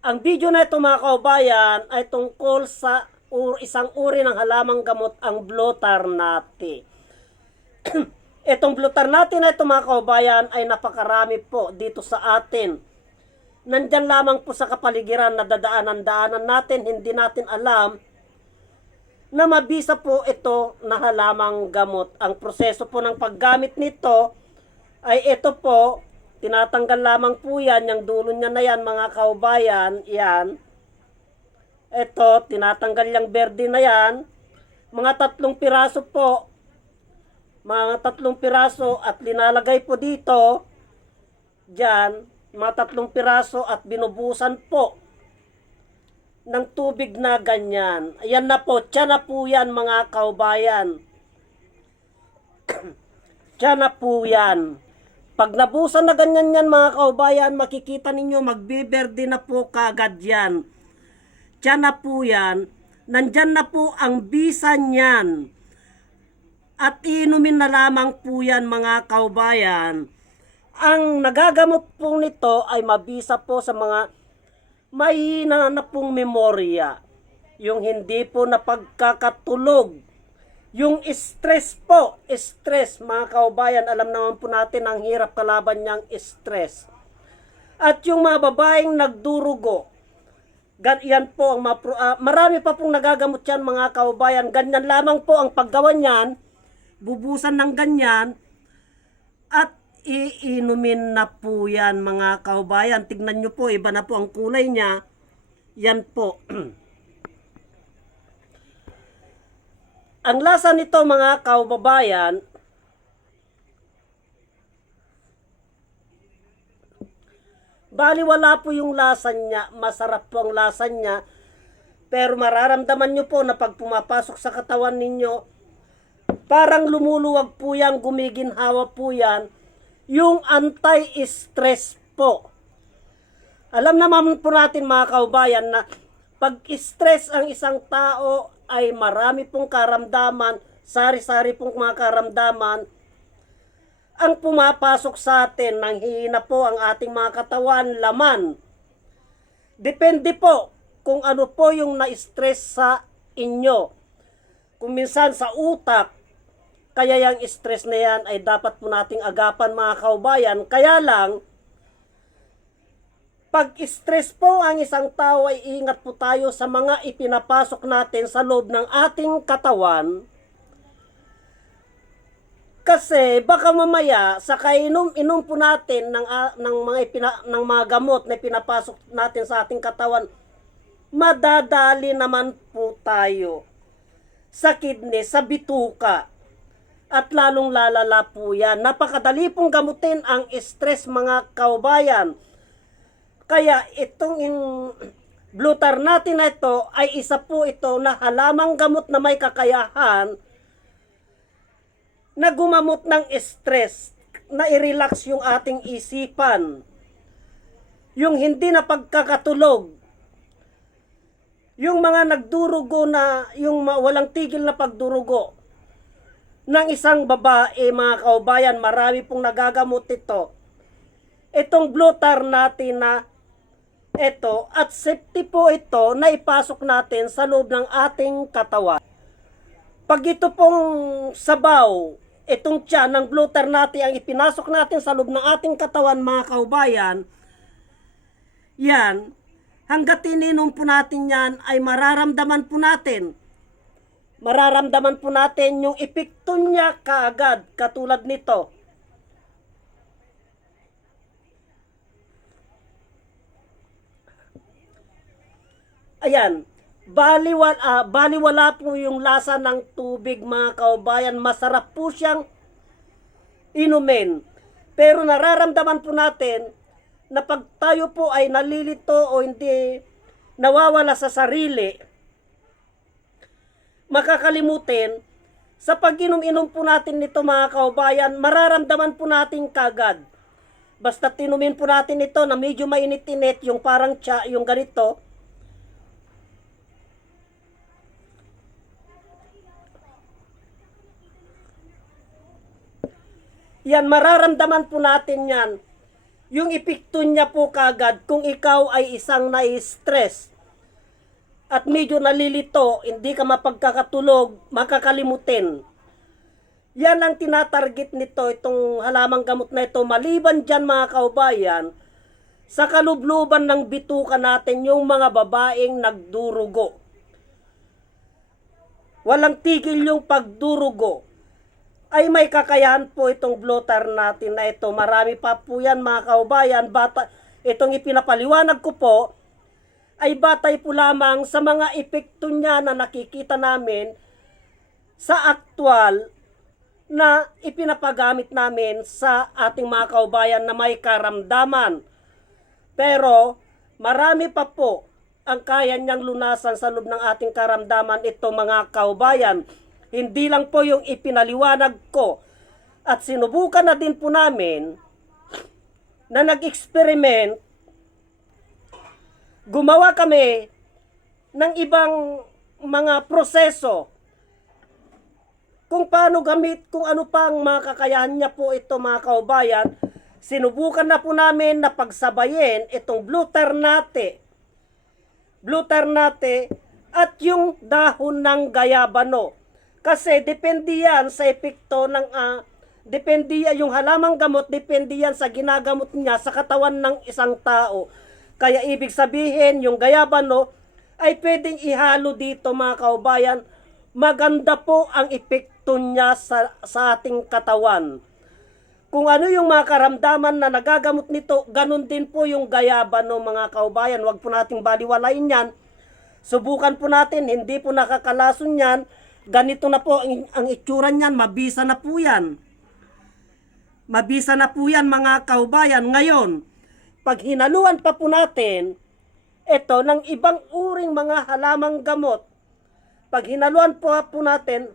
Ang video na ito mga kaubayan ay tungkol sa ur- isang uri ng halamang gamot, ang blotarnati. Itong blotarnati na ito mga kaubayan ay napakarami po dito sa atin. Nandyan lamang po sa kapaligiran na dadaanan-daanan natin, hindi natin alam na mabisa po ito na halamang gamot. Ang proseso po ng paggamit nito ay ito po, tinatanggal lamang po yan, yung dulo niya na yan mga kaubayan, yan. Ito, tinatanggal yung berde na yan. Mga tatlong piraso po, mga tatlong piraso at linalagay po dito, dyan, mga tatlong piraso at binubusan po ng tubig na ganyan. Ayan na po, tiyan na po yan mga kaubayan. tiyan na po yan. Pag nabusan na ganyan yan mga kaubayan, makikita ninyo magbiberde na po kagad yan. Tiyan na po yan. Nandyan na po ang bisa niyan. At inumin na lamang po yan mga kaubayan. Ang nagagamot po nito ay mabisa po sa mga mahina na pong memorya. Yung hindi po na pagkakatulog. Yung stress po, stress mga kaubayan, alam naman po natin ang hirap kalaban niyang stress. At yung mga babaeng nagdurugo, gan yan po ang mapro, ah, marami pa pong nagagamot yan mga kaubayan. Ganyan lamang po ang paggawa niyan, bubusan ng ganyan, at iinumin na po yan mga kaubayan. Tignan nyo po, iba na po ang kulay niya. Yan po. ang lasa nito mga kaubabayan, bali wala po yung lasa niya, masarap po ang lasa niya, pero mararamdaman nyo po na pag pumapasok sa katawan ninyo, parang lumuluwag po yan, gumiginhawa po yan, yung anti-stress po. Alam naman po natin mga kaubayan na pag stress ang isang tao ay marami pong karamdaman, sari-sari pong mga karamdaman, ang pumapasok sa atin nang hihina po ang ating mga katawan, laman. Depende po kung ano po yung na-stress sa inyo. Kung minsan sa utak, kaya yung stress na yan ay dapat po nating agapan mga kaubayan. Kaya lang, pag stress po ang isang tao ay ingat po tayo sa mga ipinapasok natin sa loob ng ating katawan. Kasi baka mamaya sa kainom-inom po natin ng, ah, ng mga ipina, ng mga gamot na pinapasok natin sa ating katawan, madadali naman po tayo sa kidney, sa bituka. At lalong lalala po yan. Napakadali pong gamutin ang stress mga kaubayan. Kaya itong in, blutar natin na ito ay isa po ito na halamang gamot na may kakayahan na gumamot ng stress, na i-relax yung ating isipan. Yung hindi na pagkakatulog, yung mga nagdurugo na, yung walang tigil na pagdurugo ng isang babae, mga kaubayan, marami pong nagagamot ito. Itong blutar natin na ito at safety po ito na ipasok natin sa loob ng ating katawan. Pag ito pong sabaw, itong tiyan ng bloater natin ang ipinasok natin sa loob ng ating katawan mga kaubayan, yan, hanggat ininom po natin yan ay mararamdaman po natin. Mararamdaman po natin yung epekto niya kaagad katulad nito. Ayan, baliwala, ah, baliwala po yung lasa ng tubig mga kaubayan. Masarap po siyang inumin. Pero nararamdaman po natin na pag tayo po ay nalilito o hindi nawawala sa sarili, makakalimutin, sa pag-inom-inom po natin nito mga kaubayan, mararamdaman po natin kagad. Basta tinumin po natin ito na medyo mainit-init, yung parang tsa, yung ganito, Yan, mararamdaman po natin yan yung epekto niya po kagad kung ikaw ay isang na-stress at medyo nalilito, hindi ka mapagkakatulog, makakalimutin. Yan ang tinatarget nito, itong halamang gamot na ito. Maliban dyan mga kaubayan, sa kalubluban ng bituka natin yung mga babaeng nagdurugo. Walang tigil yung pagdurugo. Ay may kakayahan po itong blotter natin na ito. Marami pa po yan mga kaubayan. Bata, itong ipinapaliwanag ko po ay batay po lamang sa mga epekto niya na nakikita namin sa aktwal na ipinapagamit namin sa ating mga kaubayan na may karamdaman. Pero marami pa po ang kaya niyang lunasan sa loob ng ating karamdaman ito mga kaubayan. Hindi lang po yung ipinaliwanag ko at sinubukan na din po namin na nag-experiment gumawa kami ng ibang mga proseso kung paano gamit, kung ano pang mga kakayahan niya po ito mga kaubayan. Sinubukan na po namin na pagsabayin itong blue ternate, blue ternate at yung dahon ng gayabano. Kasi depende yan sa epekto ng ah, depende yan, yung halamang gamot, depende yan sa ginagamot niya sa katawan ng isang tao. Kaya ibig sabihin, yung gayabano ay pwedeng ihalo dito mga kaubayan. Maganda po ang epekto niya sa, sa ating katawan. Kung ano yung mga karamdaman na nagagamot nito, ganun din po yung gayabano mga kaubayan. Huwag po nating baliwalain yan. Subukan po natin, hindi po nakakalason yan. Ganito na po ang, ang itsura niyan, mabisa na po yan. Mabisa na po yan mga kaubayan. Ngayon, pag hinaluan pa po natin ito ng ibang uring mga halamang gamot, pag hinaluan po po natin,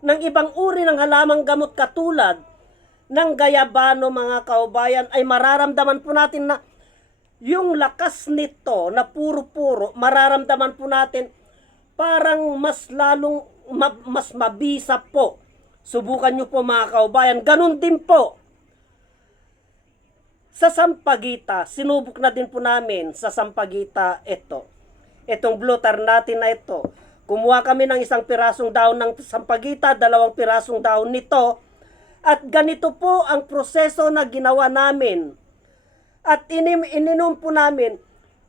ng ibang uri ng halamang gamot katulad ng gayabano mga kaubayan ay mararamdaman po natin na yung lakas nito na puro-puro, mararamdaman po natin parang mas lalong ma- mas mabisa po. Subukan nyo po mga kaubayan. Ganun din po. Sa Sampagita, sinubok na din po namin sa Sampagita ito. Itong blotter natin na ito. Kumuha kami ng isang pirasong daon ng Sampagita, dalawang pirasong daon nito. At ganito po ang proseso na ginawa namin. At inim, ininom po namin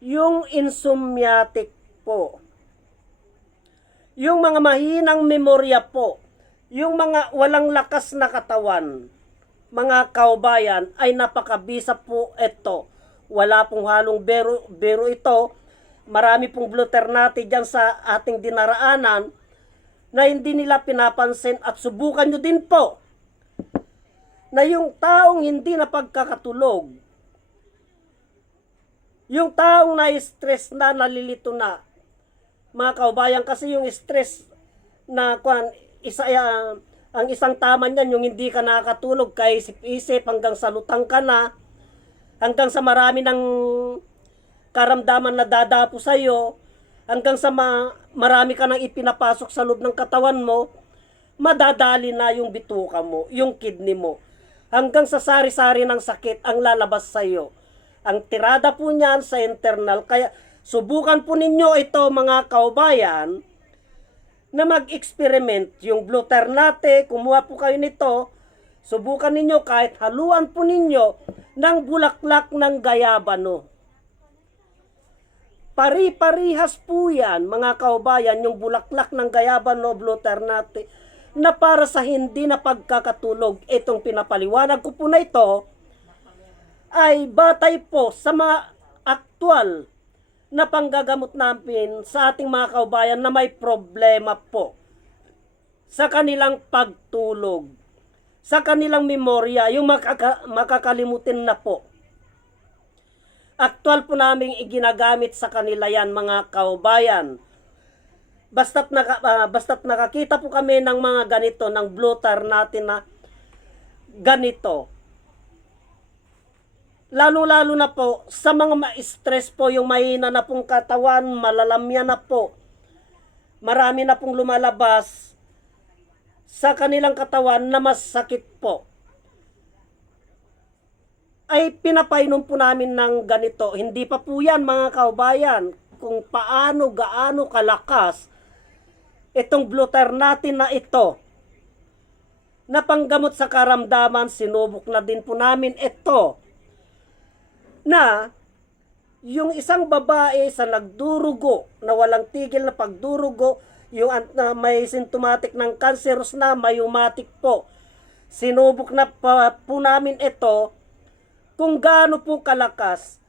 yung insomniatic po. Yung mga mahinang memorya po yung mga walang lakas na katawan, mga kaubayan, ay napakabisa po ito. Wala pong halong bero, bero ito. Marami pong bluternati dyan sa ating dinaraanan na hindi nila pinapansin at subukan nyo din po na yung taong hindi na pagkakatulog, yung taong na-stress na, nalilito na, mga kaubayan, kasi yung stress na kwan, isa uh, ang isang tama niyan yung hindi ka nakakatulog kay isip-isip hanggang sa lutang ka na hanggang sa marami ng karamdaman na dadapo sa iyo hanggang sa ma- marami ka nang ipinapasok sa loob ng katawan mo madadali na yung bituka mo yung kidney mo. Hanggang sa sari-sari ng sakit ang lalabas sa iyo ang tirada po niyan sa internal kaya subukan po ninyo ito mga kaubayan na mag-experiment. Yung blue ternate, kumuha po kayo nito, subukan ninyo kahit haluan po ninyo ng bulaklak ng gayabano. Pari-parihas po yan, mga kaubayan, yung bulaklak ng gayabano, blue ternate, na para sa hindi na pagkakatulog. Itong pinapaliwanag ko po na ito, ay batay po sa mga aktwal na panggagamot namin sa ating mga kaubayan na may problema po sa kanilang pagtulog, sa kanilang memorya, yung makaka- makakalimutin na po. Aktual po namin iginagamit sa kanila yan mga kaubayan. Basta't, naka, ah, basta't nakakita po kami ng mga ganito, ng blotter natin na ganito lalo-lalo na po sa mga ma-stress po yung mahina na pong katawan, malalamya na po. Marami na pong lumalabas sa kanilang katawan na mas sakit po ay pinapainom po namin ng ganito. Hindi pa po yan mga kaubayan kung paano gaano kalakas itong bluter natin na ito na panggamot sa karamdaman, sinubok na din po namin ito na yung isang babae sa nagdurugo na walang tigil na pagdurugo, yung na may symptomatic ng cancerous na mayumatic po. Sinubok na pa, po namin ito kung gaano po kalakas.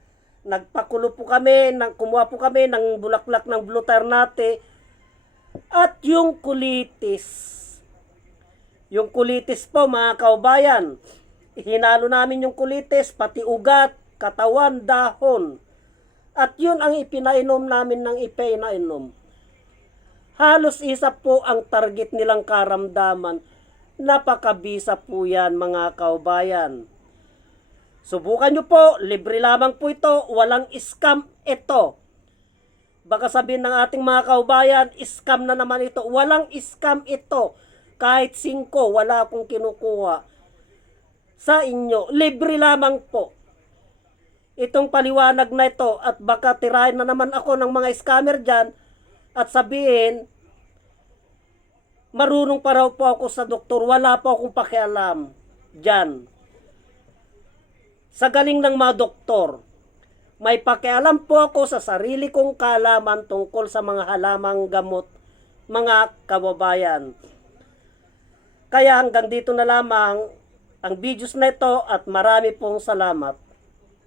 Nagpakulo po kami, nang kumuha po kami ng bulaklak ng blue ternate at yung kulitis. Yung kulitis po mga kaubayan, hinalo namin yung kulitis, pati ugat, katawan, dahon. At yun ang ipinainom namin ng ipinainom. Halos isa po ang target nilang karamdaman. Napakabisa po yan mga kaubayan. Subukan nyo po, libre lamang po ito, walang scam ito. Baka sabihin ng ating mga kaubayan, scam na naman ito. Walang scam ito. Kahit singko, wala akong kinukuha sa inyo. Libre lamang po. Itong paliwanag na ito at baka tirahin na naman ako ng mga scammer dyan at sabihin, marunong pa raw po ako sa doktor, wala po akong pakialam dyan. Sa galing ng mga doktor, may pakialam po ako sa sarili kong kalaman tungkol sa mga halamang gamot, mga kababayan. Kaya hanggang dito na lamang ang videos na ito at marami pong salamat.